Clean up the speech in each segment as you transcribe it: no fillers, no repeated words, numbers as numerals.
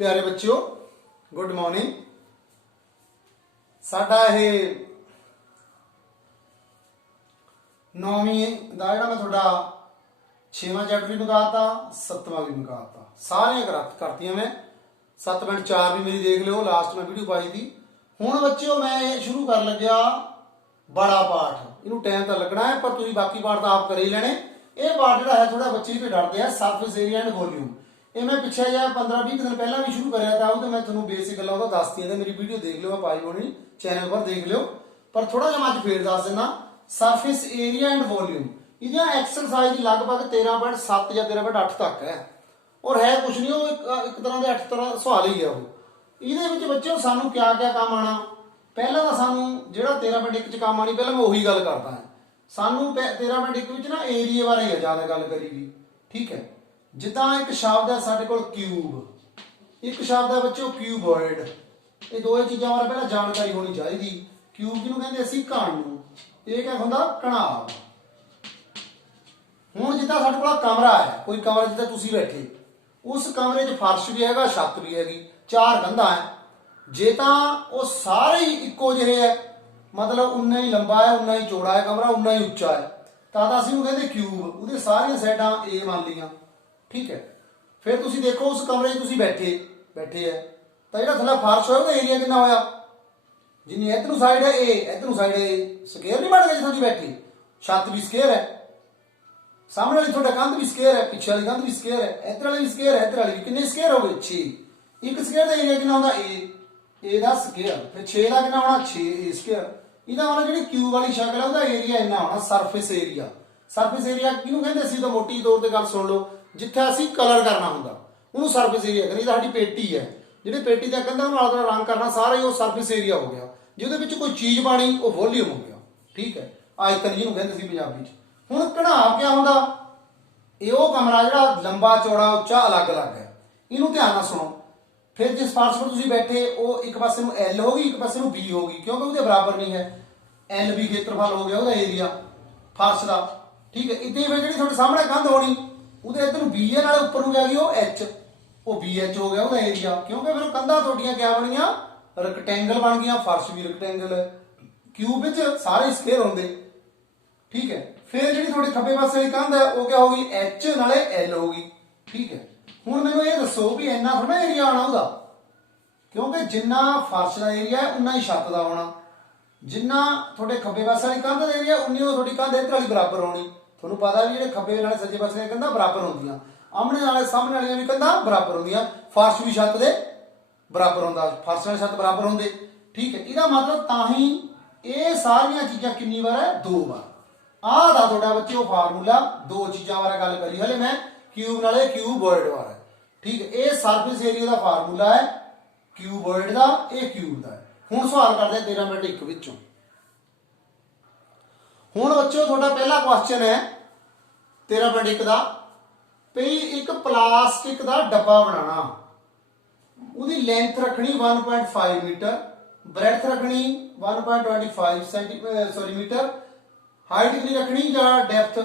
प्यारे बच्चों good morning. साडा ये 9वीं का जो मैं थोड़ा 6वां चैप्टर भी मुकाता 7वां भी मुकाता सारिया करती मैं 7.4 भी मेरी देख लो लास्ट में वीडियो पाई थी। हुण बच्चों मैं शुरू कर लग्या बड़ा पाठ। इनू टाइम तो लगना है पर तुम बाकी पाठ तो आप कर ही लेने। यह पाठ जो है थोड़ा बच्चे भी डरते हैं सरफेस एरिया एंड वॉल्यूम। ये मैं पिछले 15-20 दिन पहला भी शुरू कराया था तो मैं तुम्हें बेसिक गल्लां दस दी मेरी वीडियो देख लो पाई होनी चैनल पर देख लो। पर थोड़ा जहा अज फिर दस देना सरफेस एरिया एंड वॉल्यूम। ये एक्सरसाइज लगभग 13.7 या 13.8 तक है और है कुछ नहीं, एक तरह के 8 तरह सवाल ही है। ये बच्चों सानू क्या क्या काम आना, पहला तो सानू जो 13.1 च काम आनी, पहले मैं उही गल करता है। सानू 13.1 ना एरिए बारे ही ज्यादा गल करी गई, ठीक है। जिदा एक शब्द है साडे कोल क्यूब, एक शब्द है बच्चों क्यूबॉइड। ये दो चीज़ों बारे पहले जानकारी होनी चाहिए। क्यूब जिन्होंने कहते असीं घण नूं, ये क्या होंदा घणाव। हुण जिद्दां साडे कोल कमरा है, कोई कमरा जिद्दां तुसीं बैठे, उस कमरे च फर्श भी हैगा, छत भी हैगी, 4 कंधां है। जे तां वो सारे ही इक्को जिहे है, मतलब उन्ना ही लंबा है, उन्ना ही चौड़ा है कमरा, उन्ना ही उच्चा है, तां असीं उहनूं कहंदे क्यूब। उहदे सारियां साइडां ए मान लियां, ठीक है। फिर तुसीं देखो उस कमरे च तुसीं बैठे है तो जो थल्ले फर्श होया उहदा एरिया कितना होया, जिन्नी इधर साइड है ए, इधर साइड ए, स्केयर नहीं बन गया जिथे तुसीं बैठे। छत भी स्केयर है, सामने वाली थोड़ा कंध भी स्केयर है, पिछे वाली कंध भी स्केयर है, इधर वाली भी स्केयर है, इधर वाली भी। कितने स्केयर हो गए 6। एक स्केयर का एरिया कितना होता ए का स्केयर, फिर 6 का कितना होना 6 ए स्केयर। इहदा मतलब जी क्यूब वाली शक्ल है उसका एरिया इन्ना होना सरफेस एरिया। सरफेस एरिया किहनूं कहंदे असीं तां मोटी तौर पर गल सुन लो, जिथे असीं कलर करना हुंदा उहनूं सरफेस एरिया कहंदे। साडी पेटी है, जिहड़ी पेटी दा कंधां नूं आला रंग करना सारा ही वो सरफेस एरिया हो गया। जिहदे विच कोई चीज़ पानी वो वॉल्यूम हो गया, ठीक है। आयतन जिहनूं कहंदे सी पंजाबी च। हुण घणाव क्या हुंदा, ये वो कमरा जो लंबा चौड़ा उच्चा अलग अलग है। इनू ध्यान नाल सुनो। फिर जिस फर्श पर तुसीं बैठे वो एक पासे नूं एल होगी, एक पासे नूं बी होगी, क्योंकि उसके बराबर नहीं है। एल बी खेत्रफल हो गया उसका एरिया फर्श का, ठीक है। इतनी फिर जी थोड़े सामने कंध होनी उहदे इधर बी है, नाले उपर नूं गई वो एच, वो बी एच हो गया उसका एरिया। क्योंकि फिर कंधां तुहाडियां क्या बनियां रेक्टेंगल बन गया, फर्श भी रेक्टेंगल है। क्यूब विच सारे स्केयर होंदे, ठीक है। फिर जी थोड़ी खब्बे पासे वाली कंध है वो क्या होगी एच नाले एल होगी, ठीक है। हुण मैनूं ये दसो भी इन्ना थोड़ा एरिया आना उसदा, क्योंकि जिन्ना फर्श का एरिया है उन्ना ही छत का होना। जिन्ना थोड़े खब्बे पासे वाली कंध का एरिया उन्नी थोड़ी कंध इधर वाली बराबर होनी। तुहानूं पता भी जिहड़े खब्बे नाले सज्जे पासे कंधां बराबर होंदियां, आमने नाले सामने वालियां भी कंधां बराबर होंदियां, फर्श भी छत दे बराबर होंदा, फर्श नाल छत बराबर होंदे, ठीक है। इहदा मतलब तां ही ये सारियां चीज़ां कितनी बार है 2 बार। आह दा थोड़ा बच्चे फार्मूला 2 चीज़ों बारे गल करी, हले मैं क्यूब नाले क्यूबॉइड बारे, ठीक है। ये सरफेस एरिया का फार्मूला है क्यूबॉइड का, ये क्यूब का है। हुण सवाल करते हैं 13.1 विचों। हुण बच्चों थोड़ा पहला क्वेश्चन है 13.1 का, भई एक प्लास्टिक का डब्बा बनाना, उसकी लेंथ रखनी 1.5 मीटर, ब्रेथ रखनी 1.25 मीटर, हाइट कितनी रखनी या डेप्थ।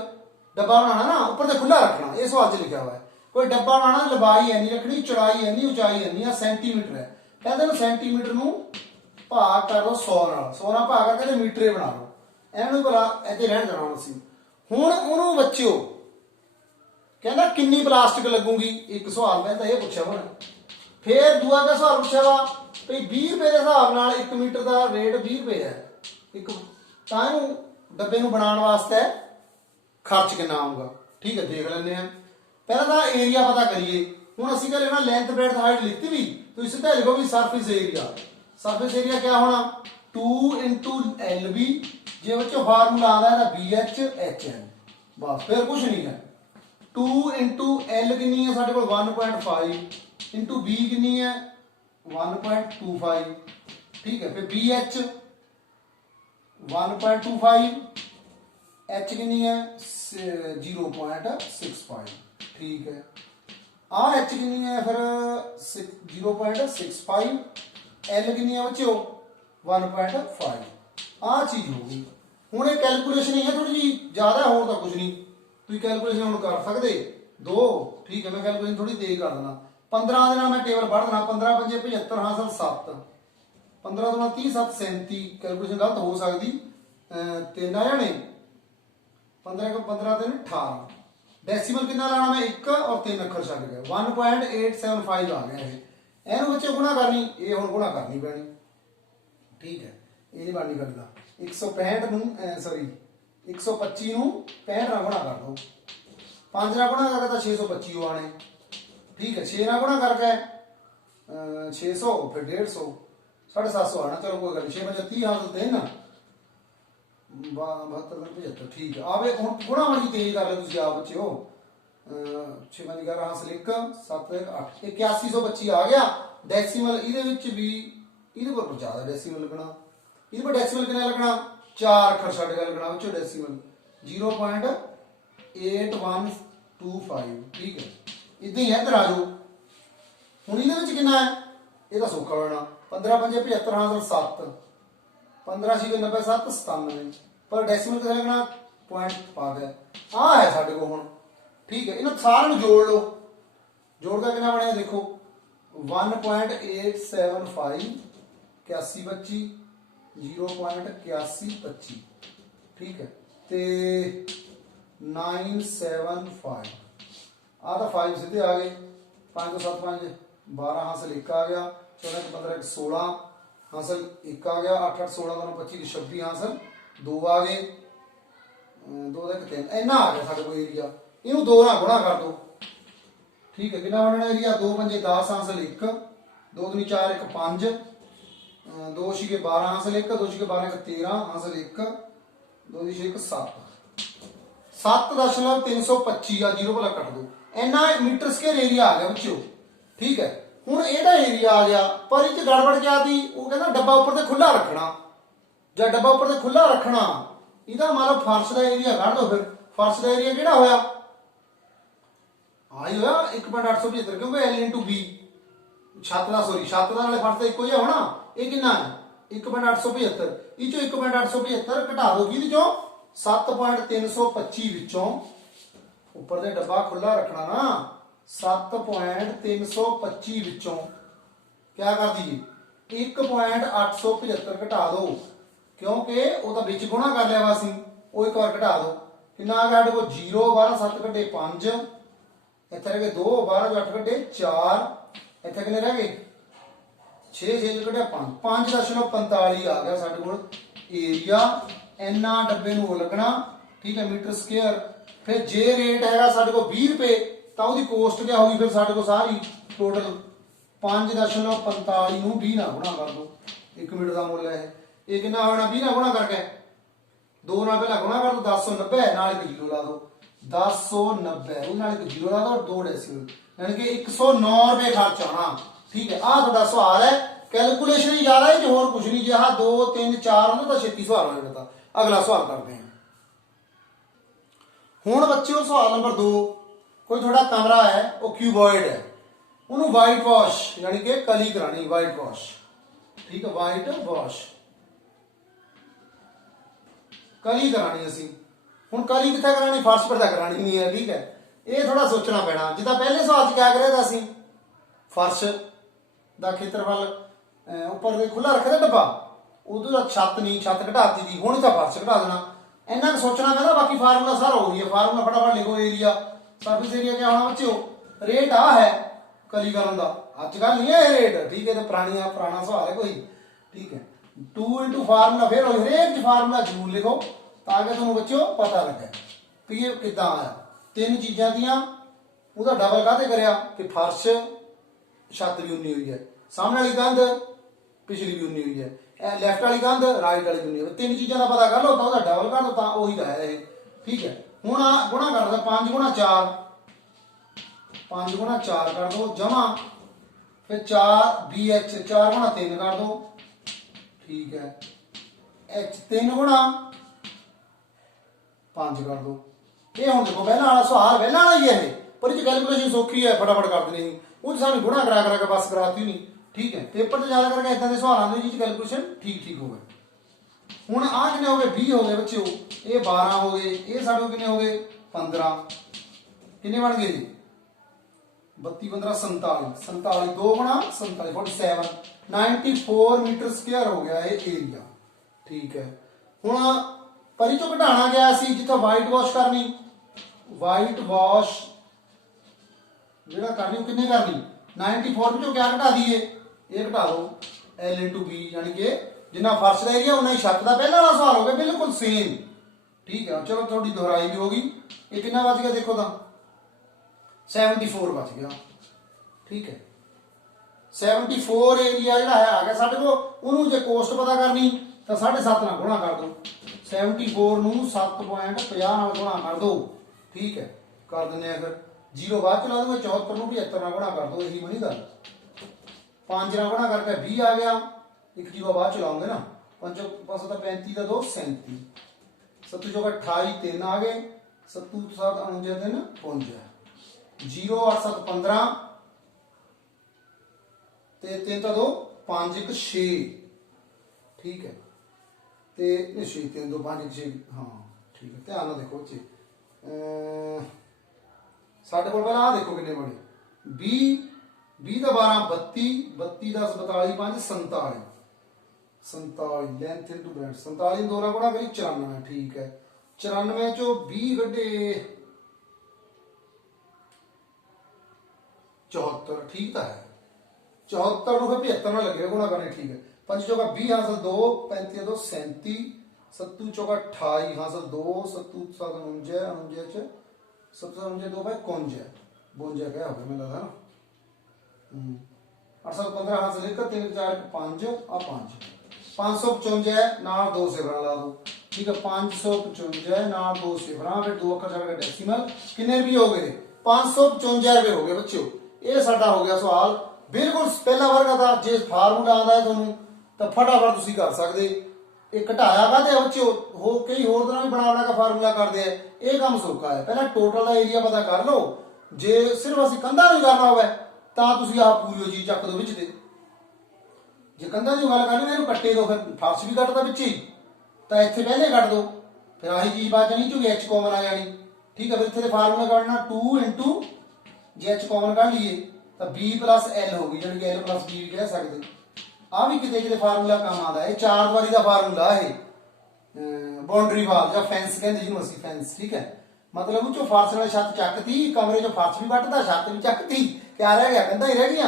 डब्बा बनाना ना ऊपर से खुला रखना, ये सवाल च लिखा हुआ है। कोई डब्बा बनाना लंबाई है नहीं रखनी, चौड़ाई है नहीं, ऊंचाई है नहीं, सेंटीमीटर है। कहते सेंटीमीटर नूं भाग कर लो 100 नाल, 100 नाल भाग करके मीटर बना लो। इन्होंने भला इत्थे रहन देना असीं। हुण उहनूं बच्चों कहंदा किन्नी प्लास्टिक लगूगी, एक सवाल मैं तो ये पूछा हुआ। फिर दूआ क्या सवाल पूछा वा भई 20 रुपए के हिसाब नाल 1 मीटर का रेट 20 रुपए है, एक तां डब्बे नूं बनाउण वास्ते खर्च कितना आऊगा, ठीक है। देख लेंगे हैं पहला तो एरिया पता करिए। हुण असीं क्या लेना लेंथ ब्रेथ हाइट लिखती भी तो सीधा लिखो भी सरफेस एरिया। सरफेस एरिया क्या होना 2 × LB, जे बच्चों फार्मूला आता है बी एच एच एन, बस फिर कुछ नहीं है। 2 × L कितनी है साढ़े को 1.5 × B कितनी है 1.25, ठीक है। फिर बी एच 1.25, एच कितनी है 0.65, ठीक है। आ एच कितनी है फिर 0.65, एल कितनी है बच्चों 1.5, आ चीज होगी। हुण ये कैलकुलेशन ही है थोड़ी जी ज्यादा, होर तो कुछ नहीं। तुम कैलकुलेशन हुण कर सकते 2, ठीक है। मैं कैलकुलेशन थोड़ी तेज कर देना 15 ਦੇ ਨਾਲ ਮੈਂ ਟੇਬਲ ਪੜ੍ਹ ਦੇਣਾ। 15 ਪੰਜੇ 75 ਹਾਸਲ 7, 15 ਤੋਂ 30 7 37, ਕੈਲਕੂਲੇਸ਼ਨ ਗਲਤ ਹੋ ਸਕਦੀ, 3 ਆ ਜਾਣੇ, 15 15 3 18। ਡੈਸੀਮਲ ਕਿੰਨਾ ਲਾਣਾ ਮੈਂ 1 ਔਰ 3 ਅੱਖਰ ਛੱਡ ਗਿਆ, 1.875 ਆ ਗਿਆ ਇਹ। ਇਹਨੂੰ ਬੱਚੇ ਗੁਣਾ ਕਰਨੀ, ਇਹ ਹੁਣ ਗੁਣਾ ਕਰਨੀ ਪੈਣੀ, ਠੀਕ ਹੈ। ਇਹ ਨਹੀਂ ਬਣਨੀ ਗੱਲ ਦਾ। 165 ਨੂੰ ਸੌਰੀ 125 ਨੂੰ 65 ਨਾਲ ਗੁਣਾ ਕਰ ਦੋ, 5 ਨਾਲ ਗੁਣਾ ਕਰਕੇ ਤਾਂ 625 ਆਣੇ, ठीक है। 6 ਨਾਲ ਗੁਣਾ ਕਰਕੇ 600, फिर 150, 750 आना। चलो कोई गल 6 5 30 हासिल 3 72 75, ठीक है। आवे हुण गुणा वाली तेज कर लो तुसीं आप बच्चे हो। 6 5 11 हासिल 1 7 1 8, 8125 आ गया। डेसिमल ਇਹਦੇ ਵਿੱਚ भी ਇਹਦੇ पर ਜ਼ਿਆਦਾ डेसिमल लगना, ਇਹਦੇ पर डेसिमल कितना लगना, 4 ਅੱਖਰ ਛੱਡ ਕੇ लगना ਵਿੱਚੋਂ डेसिमल 0.8125, ठीक है। इदा ही इधर आ जाओ। हुण ਇਹਦੇ ਵਿੱਚ कितना है, ये तो सौखा होना। 15 5 75 हासिल 7, 15 6 90 7 97, पर डेसिमल कितना लगना, पॉइंट पा गया। आ है साडे को हुण, ठीक है। इन्हों सारे ਨੂੰ जोड़ लो, जोड़ का कितना बनेगा देखो, 1.875 81 25 0.8125, ठीक है। ते 975 आ तो 5 सीधे आ गए, 5 तो 7 5 12 हासिल 1 आ गया, 14 15 16 हासिल 1 आ गया, 8 8 16 दोनों 25 26 हासिल 2 आ गए, 2 1 3 इन्ना आ गया साडे को एरिया। इनू 2 ਨਾਲ गुणा कर दो, ठीक है। कितना बनना एरिया, 2 5 10 हासिल 1, 2 3 4 1 5, 2 6 12 हासिल 1, 2 6 12 1 13 हासिल 1, 2 6 1 7, 7.325 आ, 0 भला कट दो, इन्ना मीटर स्क्वायर एरिया आ गया बच्चों, ठीक है। हुण ਇਹਦਾ एरिया आ गया, पर ਇਹ गड़बड़ क्या थी, वो कहना डब्बा उपर ते खुला रखना, जब डब्बा उपर ते खुला रखना, ਇਹਦਾ मतलब फर्श का एरिया कढ़ दो। फिर फर्श का एरिया किहड़ा होया, आई होया 1.875, क्योंकि L इंटू B छत का, सॉरी छत का नाले फर्श तो इक्को जिहा होना। ये कितना है 1.875, इस चों 1.875 घटा दो, किहदे चों 7.325 विचों, उपर दे डब्बा खुला रखना ना, 7.325 विचों क्या कर दीजिए 1.875 घटा दो, क्योंकि वो तो विच गुणा कर लिया वा सी, वो एक बार घटा दो, कितना आ गया साडे कोल 0 12 7 घटे 5, इत्थे रह गए 2 12 8 घटे 4, इत्थे कितने रह गए 6 6 घटे 5, 5.45 आ गया साडे कोल एरिया। इन्ना डब्बे नूं लगना, ठीक है, मीटर स्क्वायर। फिर जे रेट हैगा साडे कोल 20 रुपए, तो उसकी कोस्ट क्या होगी, फिर साडे कोल सारी टोटल 5.45 नूं 20 नाल गुणा कर दो, 1 मीटर का मुल है ये कितना होना, 20 नाल गुणा करके 2 नाल पहला गुणा कर दो, 1090 नाल एक जीरो ला दो, 1090 वो नाल एक जीरो ला दो और 2 डेसिमल, यानी कि 109 रुपए खर्च आना, ठीक है। आ तुहाडा सवाल है, कैलकुलेशन ही ज्यादा है, जो होर कुछ नहीं। जे हाँ 2 3 4 होंदा तो छेती सवाल हो जाता। अगला सवाल करते हैं। हुण बच्चों सवाल नंबर 2, कोई थोड़ा कमरा है, वो क्यूबॉइड है, उन्होंने वाइट वॉश यानी कि कली करानी, वाइट वॉश, ठीक है, वाइट वॉश कली करानी असी। हुण कली कित्थे करानी, फर्श पर तो करानी नहीं है, ठीक है। ये थोड़ा सोचना पैना, जिदा पहले सवाल क्या करेगा असी फर्श का खेत्रफल उपर खुला रखे डब्बा, उदों तक छत नहीं, छत घटाती थी, हुण तो फर्श घटा देना, इन्ना सोचना पैंदा। बाकी फार्मूला सारा हो गया, फार्मूला फटाफट लिखो। एरिया सरफेस एरिया क्या होना बच्चों, रेट आ है कली करन दा, अजकल नहीं है रेट, ठीक है, तो पुराना सवाल है कोई, ठीक है। 2 इंटू फार्मूला, फिर हरेक फार्मूला जरूर लिखो ताकि तुहानू बच्चों पता लगे कि ये किदां आया। 3 चीज़ां दियां ਉਹਦਾ डबल काहते करिया कि फर्श छत भी उन्नी हुई है, सामने वाली कंध पिछली भी उन्नी हुई है, लैफ्ट वाली कंध राइट वाली भी उन्नी हुई है। 3 चीज़ों का पता कर लो तो ਉਹਦਾ डबल कर दो, तो ਉਹੀ ਦਾ है, ठीक है। हुण गुणा कर दो, 5 गुणा 4 5 गुणा 4 कर दो जमा, फिर 4 BH 4 गुणा 3 कर दो, ठीक है, H 3 गुणा 5 कर दो। ये हुण देखो पहला वाला सवाल पहला वाला ही है, पर ये कैलकुलेशन सौखी है, फटाफट कर देनी, वो सानू गुणा करा के बस कराती नहीं, ठीक है। पेपर तो ज्यादा करके इदां दे सवाल आंदे जिस कैलकुलेशन ठीक हो गए। हुण आ कितने हो गए 20 हो गए बच्चों, ये 12 हो गए, ये साडे कितने हो गए 15, कितने बन गए जी 32 15 47 47 2 गुणा 47 47 94 मीटर स्क्वायर हो गया ये एरिया। ठीक है, हुण परी चों घटाना गया सी जिथे वाइट वॉश करनी, वाइट वॉश जिहड़ा करनी किन्ने करनी 94 ਵਿੱਚੋਂ क्या घटा दीए ये घटा दो L इंटू बी, यानी कि जिन्ना फर्श का एरिया उन्ना ही छत का। पहला वाला सवाल हो गया बिल्कुल सेम। ठीक है, चलो थोड़ी दोहराई भी होगी। ये कितना बच गया देखो तो 74 बच गया। ठीक है, 74 एरिया जिहड़ा है आ गया साडे को। उन्होंने जे कोस्ट पता करनी तो 7.5 नाल गुणा कर दो, 74 नूं 7.50 नाल गुणा कर दो। ठीक है, कर दिंदे आ फिर, जीरो बाद चला दोगे, 74 नूं 75 नाल गुणा कर दो, यही बनी गल। 5 नाल गुणा करके 20 आ गया, एक जीरो बाद चलाओगे ना, 5 5 35 2 37, 7 चौका 28 3 आ गए, 7 7 49 3 55, 0 8 7 15 ਤੇ 3 ਤਾਂ 2 5 1 6। ठीक है, ਤੇ 6 3 2 5 1 6 हाँ ठीक है। ध्यान ਨਾਲ देखो बच्चे, ਸਾਡੇ ਕੋਲ ਪਹਿਲਾਂ ਆ ਦੇਖੋ ਕਿੰਨੇ ਬਣੇ 20 20 ਦਾ 12 32 32 10 42 5 47 47 ਲੈਂਥ ਇਨਟੂ ਬ੍ਰੈਡ 47 ਦੋ ਨਾਲ ਗੁਣਾ ਕਰੀ 94। ਠੀਕ ਹੈ, 94 ਚੋਂ 20 ਕੱਢੇ 74। ਠੀਕ ਤਾਂ ਹੈ, 74 ਨੂੰ ਫਿਰ 75 ਨਾਲ ਲੱਗੇਗਾ ਗੁਣਾ ਕਰਨੇ। ਠੀਕ ਹੈ, 5 ਚੌਕਾ 20 ਹਾਸਲ 2 35 2 37, 7 ਚੌਕਾ 28 ਹਾਸਲ 2 7 7 49 49 ਚ 7 49 2 ਬਾਈ 51 52 ਕਿਆ ਹੋ ਗਿਆ ਮੈਨੂੰ ਲੱਗਦਾ ਨਾ 815 ਹਾਸਲ 1 3 4 5 ਆ 5 555 ਨਾਲ 2 ਸਿਫਰਾਂ ਲਾ ਦੋ। ठीक है, 555 ਨਾਲ 2 ਸਿਫਰਾਂ ਫਿਰ 2 ਅੱਖਰ ਛੱਡ ਕੇ ਡੈਸੀਮਲ ਕਿੰਨੇ ਰੁਪਏ ਹੋ ਗਏ 555 ਰੁਪਏ ਹੋ ਗਏ ਬੱਚਿਓ। ਇਹ ਸਾਡਾ ਹੋ ਗਿਆ ਸਵਾਲ ਬਿਲਕੁਲ ਪਹਿਲਾ ਵਰਗਾ ਦਾ। ਜੇ ਫਾਰਮੂਲਾ ਆਉਂਦਾ ਹੈ ਤੁਹਾਨੂੰ ਤਾਂ ਫਟਾਫਟ ਤੁਸੀਂ ਕਰ ਸਕਦੇ। ਇਹ ਘਟਾਇਆ ਕਾਹਦੇ ਬੱਚਿਓ, ਹੋ ਕਈ ਹੋਰ ਤਰ੍ਹਾਂ ਵੀ ਬਣਾ ਕੇ ਫਾਰਮੂਲਾ ਕਰਦੇ ਆ, ਇਹ ਕੰਮ ਸੌਖਾ ਹੈ। ਪਹਿਲਾਂ ਟੋਟਲ ਦਾ ਏਰੀਆ ਪਤਾ ਕਰ ਲਓ, ਜੇ ਸਿਰਫ ਅਸੀਂ ਕੰਧਾਂ ਨੂੰ ਕਰਨਾ ਹੋਵੇ ਤਾਂ ਤੁਸੀਂ ਆਹ ਪੂਰੀ ਚੀਜ਼ ਚੱਕ ਦੋ ਵਿੱਚ ਦੇ। ਜੇ ਕੰਧਾਂ ਦੀ ਗੱਲ ਕਰਨੀ ਇਹਨੂੰ ਕੱਟੇ ਦੋ, ਫਿਰ ਫਰਸ਼ ਵੀ ਕੱਟਦਾ ਵਿੱਚ ਹੀ, ਤਾਂ ਇੱਥੇ ਪਹਿਲੇ ਕੱਟ ਦੋ, ਫਿਰ ਆਹੀ ਚੀਜ਼ ਬਾਅਦ ਚ ਨਹੀਂ ਚੁਗੇ ਐਚ ਕਾਮਨ ਆ ਜਾਣੀ। ਠੀਕ ਹੈ, ਫਿਰ ਇੱਥੇ ਦੇ ਫਾਰਮੂਲਾ ਕੱਢਣਾ 2 ਇੰਟੂ ਜੇ ਐਚ ਕਾਮਨ ਕੱਢ ਲਈਏ ਤਾਂ b ਪਲੱਸ l ਹੋ ਗਈ, ਜਾਣੀ ਕਿ l ਪਲੱਸ b ਵੀ ਕਹਿ ਸਕਦੇ। ਆ ਵੀ ਕਿਤੇ ਕਿਤੇ ਫਾਰਮੂਲਾ ਕੰਮ ਆਉਂਦਾ। ਇਹ 4 ਦੀਵਾਰੀ ਦਾ ਫਾਰਮੂਲਾ ਇਹ ਬਾਉਂਡਰੀ ਵਾਲ ਜਾਂ ਫੈਂਸ ਕਹਿੰਦੇ ਜਿਹਨੂੰ ਅਸੀਂ ਫੈਂਸ। ਠੀਕ ਹੈ, मतलब वो फर्श वाले छत चकती कमरे चो फर्श भी वटदा छत भी चकती क्या रह गया कंधा ही रह गई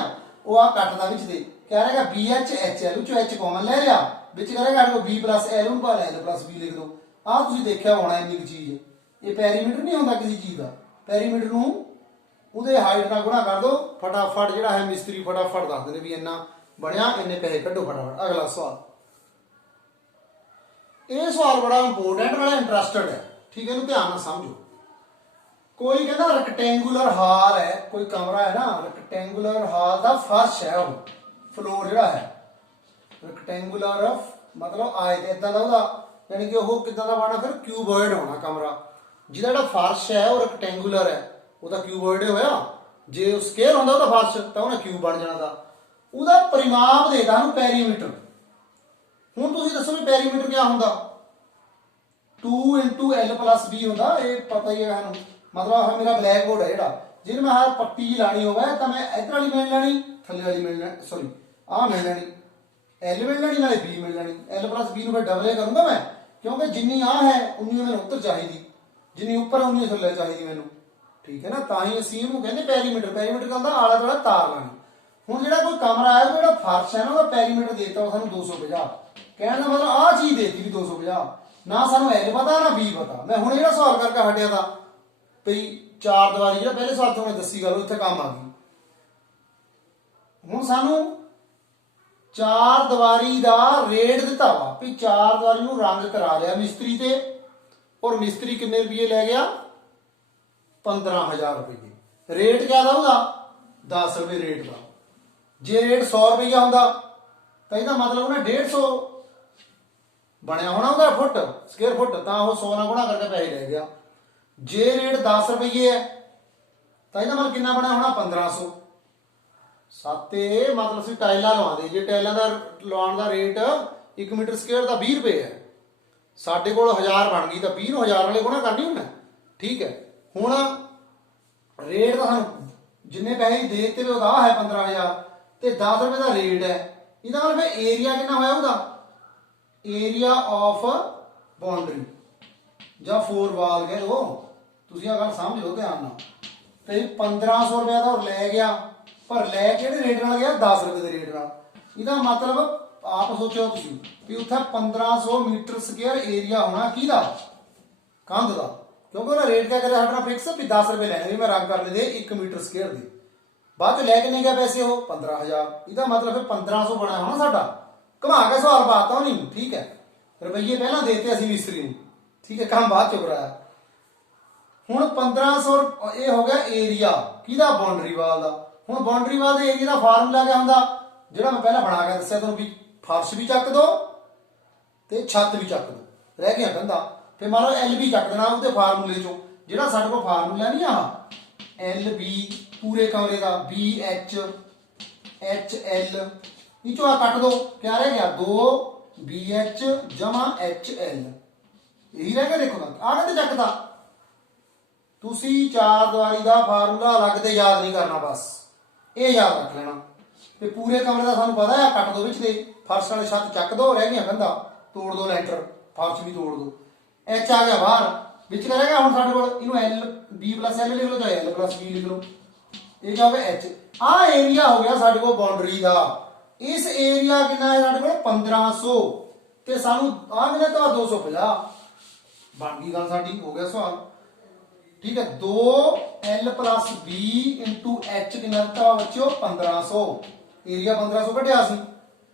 वो आ कटदा विच दे क्या रहेगा बी एच एच एल चो एच कॉमन ले लिया विच करेगा बी प्लस एल उन पर एल प्लस बी लिख दो। आ तुसीं देखिया होना इन्नी चीज ये पैरीमीटर नहीं होंदा किसी चीज का पैरीमीटर नूं ਉਹਦੇ ਹਾਈਟ ਨਾਲ ਗੁਣਾ ਕਰ ਦੋ फटाफट ਜਿਹੜਾ ਹੈ ਮਿਸਤਰੀ फटाफट ਦੱਸ ਦਿੰਦੇ ਵੀ ਇੰਨਾ ਬਣਿਆ ਇੰਨੇ ਪੈਸੇ ਕੱਢੋ फटाफट। अगला सवाल ਇਹ सवाल बड़ा इंपोर्टेंट वाला इंटरेस्टेड है ठीक है ਇਹਨੂੰ ਧਿਆਨ ਨਾਲ ਸਮਝੋ। कोई कहना रेक्टेंगुलर हाल है कोई कमरा है ना रेक्टेंगुलर हाल का फर्श है वो फ्लोर जिहड़ा है रेक्टेंगुलर मतलब आयत इदां दा यानी कि वो किदां दा बनना फिर क्यूबॉइड होना कमरा जिहदा जिहड़ा फर्श है वो रेक्टेंगुलर है ਉਹਦਾ क्यूबॉइड होया जे स्क्वायर ਹੁੰਦਾ ਉਹਦਾ फर्श ਤਾਂ ਉਹਨੇ क्यूब बन जाना था ਉਹਦਾ ਪਰਿਮਾਪ ਦੇਦਾ ਉਹਨੂੰ ਪੈਰੀਮੀਟਰ। ਹੁਣ ਤੁਸੀਂ ਦੱਸੋ ਵੀ ਪੈਰੀਮੀਟਰ ਕੀ ਹੁੰਦਾ 2 * l + b ਹੁੰਦਾ ਇਹ ਪਤਾ ਹੀ ਹੈ ਸਾਨੂੰ मतलब मेरा ब्लैक बोर्ड है जेड़ा जे मैं हर पट्टी लानी होवे तो मैं इधर वाली मिल लेनी थल्ले वाली मिल लेनी सॉरी आ मिल लेनी एल मिल लेनी नाले बी मिल लेनी एल + बी नु मैं डबल करूंगा मैं क्योंकि जिन्नी आ है उन्नी मैंने उत्तर चाहिए जिन्नी ऊपर उन्नी थल्ले चाहिए मैंने ठीक है ना ताही सी नु कहंदे पैरीमीटर पैरीमीटर का ਹੁੰਦਾ आला दुआला तार लानी। हुण जेड़ा कोई कमरा है जेड़ा फर्श है ना ਉਹਦਾ पैरीमीटर देता वो सानू 250 कहने का मतलब आ चीज देती भी 250 ना सानू एल पता ना बी पता। मैं हुण जेड़ा सवाल करके हटिया था भई 4 ਦੀਵਾਰੀ ਜਿਹੜਾ ਪਹਿਲੇ ਸਵਾਲ ਤੁਹਾਨੂੰ ਦੱਸੀ ਗੱਲ ਇੱਥੇ ਕੰਮ ਆ ਗਈ। ਹੁਣ ਸਾਨੂੰ 4 ਦੀਵਾਰੀ ਦਾ ਰੇਟ ਦਿੱਤਾ ਵਾ ਵੀ 4 ਦੀਵਾਰੀ ਨੂੰ ਰੰਗ ਕਰਾ ਲਿਆ ਮਿਸਤਰੀ ਤੇ ਔਰ ਮਿਸਤਰੀ ਕਿੰਨੇ ਰੁਪਏ ਲੈ ਗਿਆ 15000 ਰੁਪਏ। ਰੇਟ ਕਿਆ ਦਾ ਉਹਦਾ 10 ਰੁਪਏ ਰੇਟ ਦਾ। ਜੇ ਰੇਟ 100 ਰੁਪਇਆ ਹੁੰਦਾ ਤਾਂ ਇਹਦਾ ਮਤਲਬ ਉਹਨੇ 150 ਬਣਿਆ ਹੋਣਾ ਉਹਦਾ ਫੁੱਟ ਸਕੁਅਰ ਫੁੱਟ ਤਾਂ ਉਹ 100 ਨਾਲ ਗੁਣਾ ਕਰਕੇ ਪੈਸੇ ਲੈ ਗਿਆ। जे रेट 10 रुपये है तो यह मतलब कितना बना होना 1500 सत्ते मतलब असं टाइल लवाते जे टाइलों का लवाने का रेट 1 मीटर स्क्वायर का 20 रुपए है साढ़े को 1000 बन गई तो 20 1000 वाले गुणा करनी होना ठीक है। हुण रेट तो ਜਿੰਨੇ ਪੈਸੇ ਦੇ ਦਿੱਤੇ ਵੇ ਉਹਦਾ ਹੈ 15000 ਤੇ 10 ਰੁਪਏ ਦਾ ਰੇਟ ਹੈ। ਇਹਦਾ ਮਤਲਬ ਏਰੀਆ ਕਿੰਨਾ ਹੋਇਆ ਉਹਦਾ, ਏਰੀਆ ਆਫ ਬਾਉਂਡਰੀ ਜਾਂ 4 ਵਾਲ ਕਹਿ ਦੋ, ਤੁਸੀਂ ਆ ਗੱਲ ਸਮਝ ਲਓ ਧਿਆਨ ਨਾਲ। ਤੇ 1500 ਰੁਪਏ ਦਾ ਲੈ ਗਿਆ, ਪਰ ਲੈ ਕਿਹੜੇ ਰੇਟ ਨਾਲ ਗਿਆ, 10 ਰੁਪਏ ਦੇ ਰੇਟ ਨਾਲ। ਇਹਦਾ ਮਤਲਬ ਆਪ ਸੋਚੋ ਤੁਸੀਂ ਵੀ ਉੱਥੇ 1500 ਮੀਟਰ ਸਕੁਅਰ ਏਰੀਆ ਹੋਣਾ ਕਿਹਦਾ, ਕੰਧ ਦਾ, ਕਿਉਂਕਿ ਉਹਦਾ ਰੇਟ ਕਿਆ ਕਰਿਆ ਸਾਡਾ ਫਿਕਸ ਵੀ 10 ਰੁਪਏ ਲੈਣੇ ਵੀ ਮੈਂ ਰੰਗ ਕਰਨੇ ਦੇ 1 ਮੀਟਰ ਸਕੁਅਰ ਦੇ। ਬਾਅਦ ਚ ਲੈ ਕੇ ਨਹੀਂ ਗਿਆ ਪੈਸੇ ਉਹ 15000। ਇਹਦਾ ਮਤਲਬ ਫਿਰ 1500 ਬਣਿਆ ਹੋਣਾ ਸਾਡਾ। ਘੁਮਾ ਕੇ ਸਵਾਲ ਪਾਤਾ ਨਹੀਂ, ਠੀਕ ਹੈ। ਰੁਪਈਏ ਪਹਿਲਾਂ ਦੇਤੇ ਅਸੀਂ ਮਿਸਤਰੀ ਨੂੰ, ਠੀਕ ਹੈ, ਕੰਮ ਬਾਅਦ ਚ ਕਰਾਇਆ। ਹੁਣ 1500 ਇਹ ਹੋ ਗਿਆ ਏਰੀਆ ਕਿਹਦਾ, ਬਾਉਂਡਰੀ ਵਾਲ ਦਾ। ਹੁਣ ਬਾਉਂਡਰੀ ਵਾਲ ਦੇ ਏਰੀਆ ਦਾ ਫਾਰਮੂਲਾ ਕਿਆ ਹੁੰਦਾ, ਜਿਹੜਾ ਮੈਂ ਪਹਿਲਾਂ ਬਣਾ ਕੇ ਦੱਸਿਆ ਤੁਹਾਨੂੰ ਵੀ ਫਰਸ਼ ਵੀ ਚੱਕ ਦੋ ਤੇ ਛੱਤ ਵੀ ਚੱਕ ਦੋ, ਰਹਿ ਗਿਆ ਕੰਧਾਂ। ਫਿਰ ਮੰਨ ਲਓ ਐਲ ਬੀ ਚੱਕ ਦੇਣਾ ਉਹਦੇ ਫਾਰਮੂਲੇ ਚੋਂ, ਜਿਹੜਾ ਸਾਡੇ ਕੋਲ ਫਾਰਮੂਲਾ ਨਹੀਂ ਆ ਐਲ ਬੀ ਪੂਰੇ ਕਮਰੇ ਦਾ, ਬੀ ਐਚ ਐਚ ਐਲ, ਇਹ ਚੋਂ ਆ ਕੱਟ ਦੋ, ਕਿਆ ਰਹਿ ਗਿਆ 2 ਬੀ ਐਚ ਜਮਾ ਐਚ ਐਲ, ਇਹੀ ਰਹਿ ਗਿਆ। ਦੇਖੋ ਨਾ ਆ ਕਿਤੇ ਚੱਕਦਾ, ਤੁਸੀਂ ਚਾਰ ਦੀਵਾਰੀ ਦਾ ਫਾਰਮੂਲਾ ਅਲੱਗ ਤੇ ਯਾਦ ਨਹੀਂ ਕਰਨਾ, ਬਸ ਇਹ ਯਾਦ ਰੱਖ ਲੈਣਾ। ਤੇ ਪੂਰੇ ਕਮਰੇ ਦਾ ਸਾਨੂੰ ਪਤਾ ਹੈ, ਕੱਟ ਦੋ ਵਿੱਚ ਦੇ, ਫਰਸ਼ ਵਾਲੇ ਛੱਤ ਚੱਕ ਦੋ, ਰਹਿ ਗਈਆਂ ਕੰਧਾਂ ਤੋੜ ਦੋ, ਲੈਂਟਰ ਫਰਸ਼ ਵੀ ਤੋੜ ਦੋ, ਐਚ ਆ ਗਿਆ ਬਾਹਰ, ਵਿੱਚ ਕਰੇਗਾ ਹੁਣ ਸਾਡੇ ਕੋਲ ਇਹਨੂੰ ਐਲ ਬੀ ਪਲਸ ਐਲ ਲਿਖ ਲਓ ਜਾਂ ਐਲ ਪਲਸ ਬੀ ਲਿਖ ਲਓ, ਇਹ क्या होगा एच। आ एरिया हो गया साडे को बाउंड्री का। इस एरिया कितना है साडे को 1500 ते सानू आ कितना तो 250 बन गई गल साडी, हो गया सवाल, ठीक है। 2l plus b into H कितना था बच्चों 1500, एरिया 1500 कटिया सी।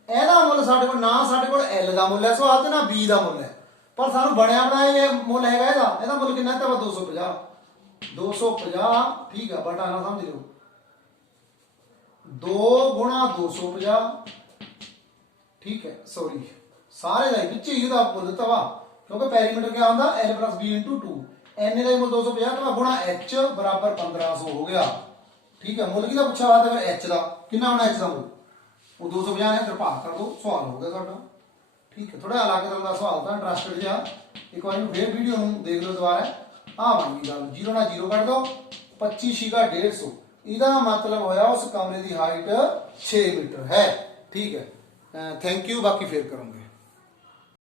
ਇਹਦਾ ਮੁੱਲ ਸਾਡੇ ਕੋਲ ਨਾ, ਸਾਡੇ ਕੋਲ l ਦਾ ਮੁੱਲ ਹੈ ਸਵਾਲ ਤੇ ਨਾ b ਦਾ ਮੁੱਲ ਹੈ, ਪਰ ਸਾਨੂੰ ਬਣਿਆ ਬਣਾਇਆ ਇਹ ਮੁੱਲ ਹੈਗਾ ਇਹਦਾ ਮੁੱਲ ਕਿੰਨਾ ਤਾਂ 250 250, ठीक है, बटा ना समझ लो 2 गुणा 250, ठीक है, सॉरी सारे का पिछे ही मुल दिता वा, क्योंकि पैरीमीटर क्या होता L प्लस B इंटू 2, एन का मुल 250 गुणा H बराबर 1500 हो गया, ठीक है। मुल किहदा पूछा हुआ था H का, कितना होना H का मुल, वो 250 है, फिर भाग कर दो, सवाल हो गया साडा, ठीक है। थोड़ा अलग तरह का सवाल था, इंटरस्टेड जहा, एक बार फिर वीडियो देख लो दोबारा। आ बन गई गल, 0 ना 0 कट दो, 25 का 150, ਇਹਦਾ मतलब होया उस कमरे की हाइट 6 मीटर है, ठीक है। थैंक यू, बाकी फिर करूंगे।